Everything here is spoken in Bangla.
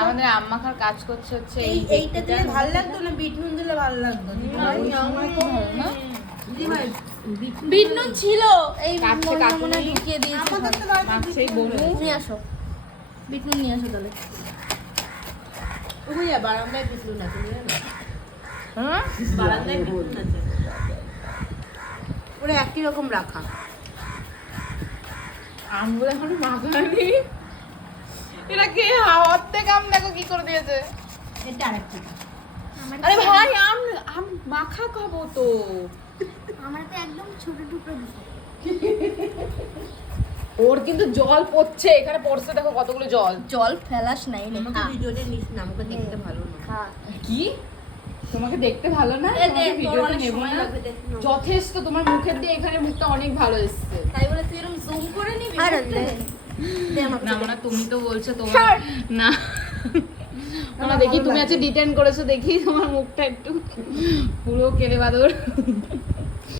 আমাদের আম্মা খার কাজ করছে হচ্ছে এইটা দিলে ভালো লাগতো না, বিট নুন দিলে ভালো লাগতো। বিট নুন ছিল, এই কাছে মনে ঢুকিয়ে দিয়েছি। আমাদের তো বাড়িতে মাছেই বলবো নিয়ে আসো, বিট নুন নিয়ে আসো তাহলে। ওই বারান্দায় বিট নুন আছে, বুঝলে? হ্যাঁ বারান্দায় বিট নুন আছে, ওরা একই রকম রাখা। আমগুলো এখনো মাখানি। এটা কে হাওয়ার থেকে আম দেখো কি করে দিয়েছে। এটা আরেকটা। আরে ভাই আম মাখা খাবো তো। আমার তো একদম ছোট টুকরো দিছে। ওর কিন্তু জল পড়ছে, এখানে পড়ছে দেখো কতগুলো জল। জল ফেলাস নাই রে। আমাকে ভিডিওতে নিস না, আমাকে দেখতে ভালো না। হ্যাঁ কি তোমাকে দেখতে ভালো না? এ তোমাকে দেখ, তোর ভিডিওতে অনেক নেবো সময় না? লাগবে দেখতে। যথেষ্ট, তোমার মুখের দিয়ে এখানে মুখটা অনেক ভালো এসছে। তাই বলে তুই এরকম জুম করে নিবি? আরে দে দে আমাকে না দে। মানে তুমি তো বলছো তোমার ছাড়। না না দেখি তুমি আজকে ডিটেন করেছো, দেখি তোমার মুখটা একটু পুরো কেড়ে বাদর।